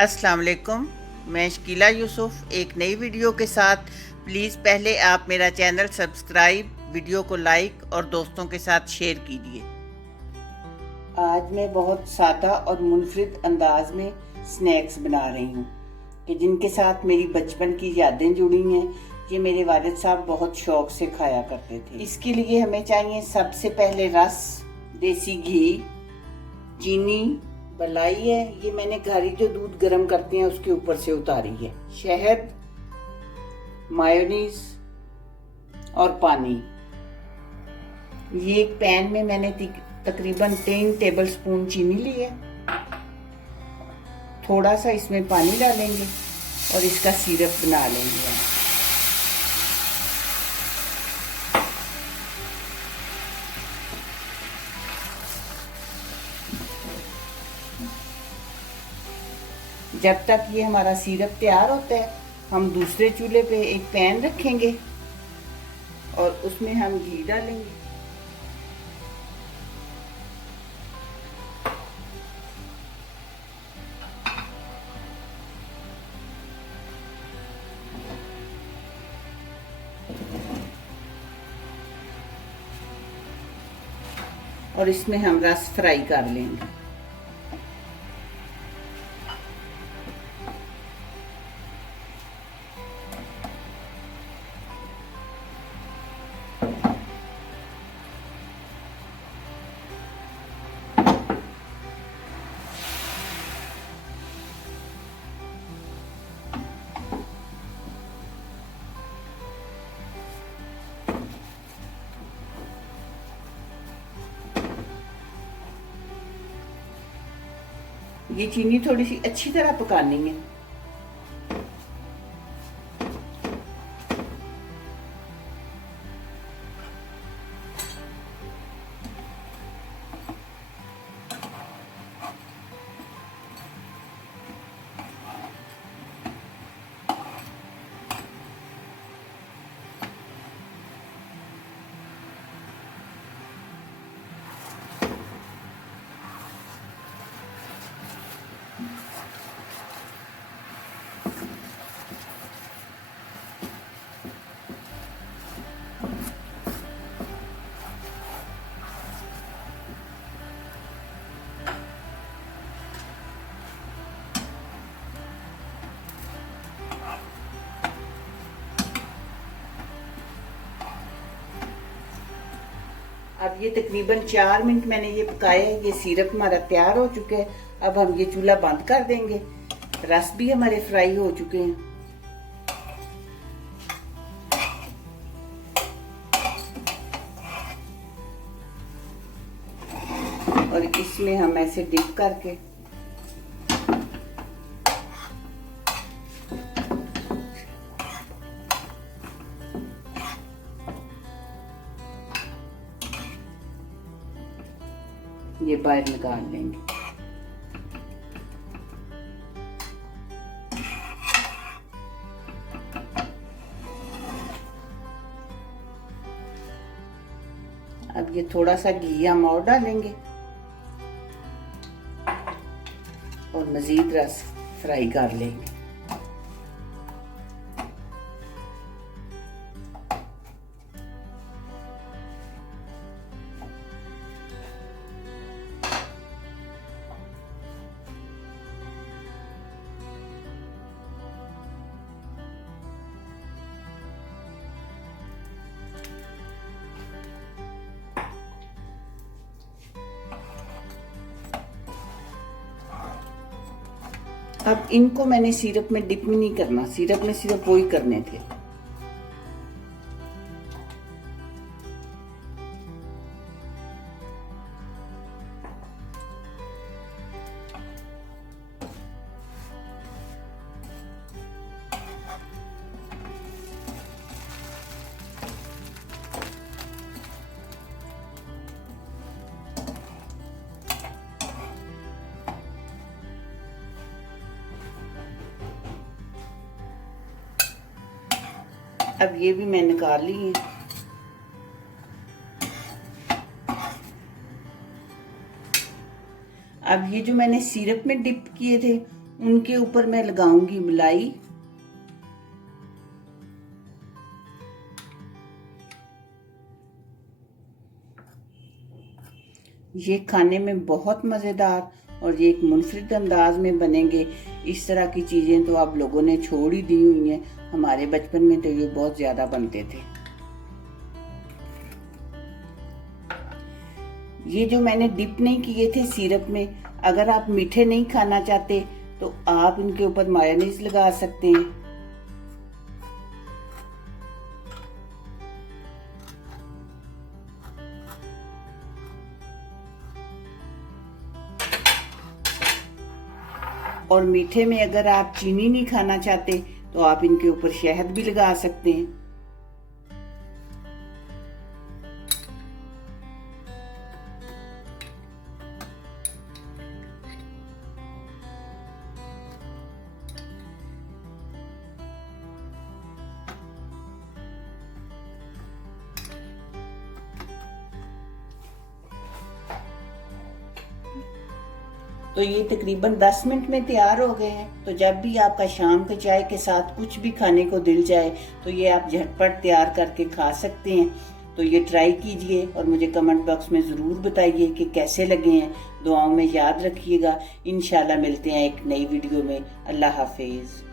अस्सलाम वालेकुम। मैं शकीला यूसुफ एक नई वीडियो के साथ। प्लीज़ पहले आप मेरा चैनल सब्सक्राइब, वीडियो को लाइक और दोस्तों के साथ शेयर कीजिए। आज मैं बहुत सादा और मुनफरिद अंदाज में स्नैक्स बना रही हूँ कि जिनके साथ मेरी बचपन की यादें जुड़ी हैं। ये मेरे वालिद साहब बहुत शौक से खाया करते थे। इसके लिए हमें चाहिए सबसे पहले रस, देसी घी, चीनी, मलाई है, ये मैंने घर ही जो दूध गर्म करते हैं उसके ऊपर से उतारी है, शहद, मायोनीज और पानी। ये एक पैन में मैंने तकरीबन 3 टेबलस्पून चीनी ली है। थोड़ा सा इसमें पानी डालेंगे और इसका सिरप बना लेंगे। जब तक ये हमारा सिरप तैयार होता है, हम दूसरे चूल्हे पे एक पैन रखेंगे और उसमें हम घी डालेंगे। और इसमें हम रस फ्राई कर लेंगे। ये चीनी थोड़ी सी अच्छी तरह पकानी है। अब ये तकरीबन 4 मिनट मैंने ये पकाया है। ये सिरप हमारा तैयार हो चुका है। अब हम ये चूल्हा बंद कर देंगे। रस भी हमारे फ्राई हो चुके हैं। और इसमें हम ऐसे डिप करके ये बाहर निकाल लेंगे। अब ये थोड़ा सा घी हम और डालेंगे और मजीद रस फ्राई कर लेंगे। अब इनको मैंने सिरप में डिप में नहीं करना, सिरप में सिर्फ वो ही करने थे। अब ये भी मैं निकाल ली है। अब ये जो मैंने सिरप में डिप किए थे उनके ऊपर मैं लगाऊंगी मलाई। ये खाने में बहुत मज़ेदार और ये एक मुनफरिद अंदाज में बनेंगे। इस तरह की चीज़ें तो आप लोगों ने छोड़ ही दी हुई हैं, हमारे बचपन में तो ये बहुत ज़्यादा बनते थे। ये जो मैंने डिप नहीं किए थे सिरप में, अगर आप मीठे नहीं खाना चाहते तो आप इनके ऊपर मायोनीज लगा सकते हैं। और मीठे में अगर आप चीनी नहीं खाना चाहते तो आप इनके ऊपर शहद भी लगा सकते हैं। तो ये तकरीबन 10 मिनट में तैयार हो गए हैं। तो जब भी आपका शाम के चाय के साथ कुछ भी खाने को दिल जाए तो ये आप झटपट तैयार करके खा सकते हैं। तो ये ट्राई कीजिए और मुझे कमेंट बॉक्स में ज़रूर बताइए कि कैसे लगे हैं। दुआओं में याद रखिएगा। इंशाल्लाह मिलते हैं एक नई वीडियो में। अल्लाह हाफिज़।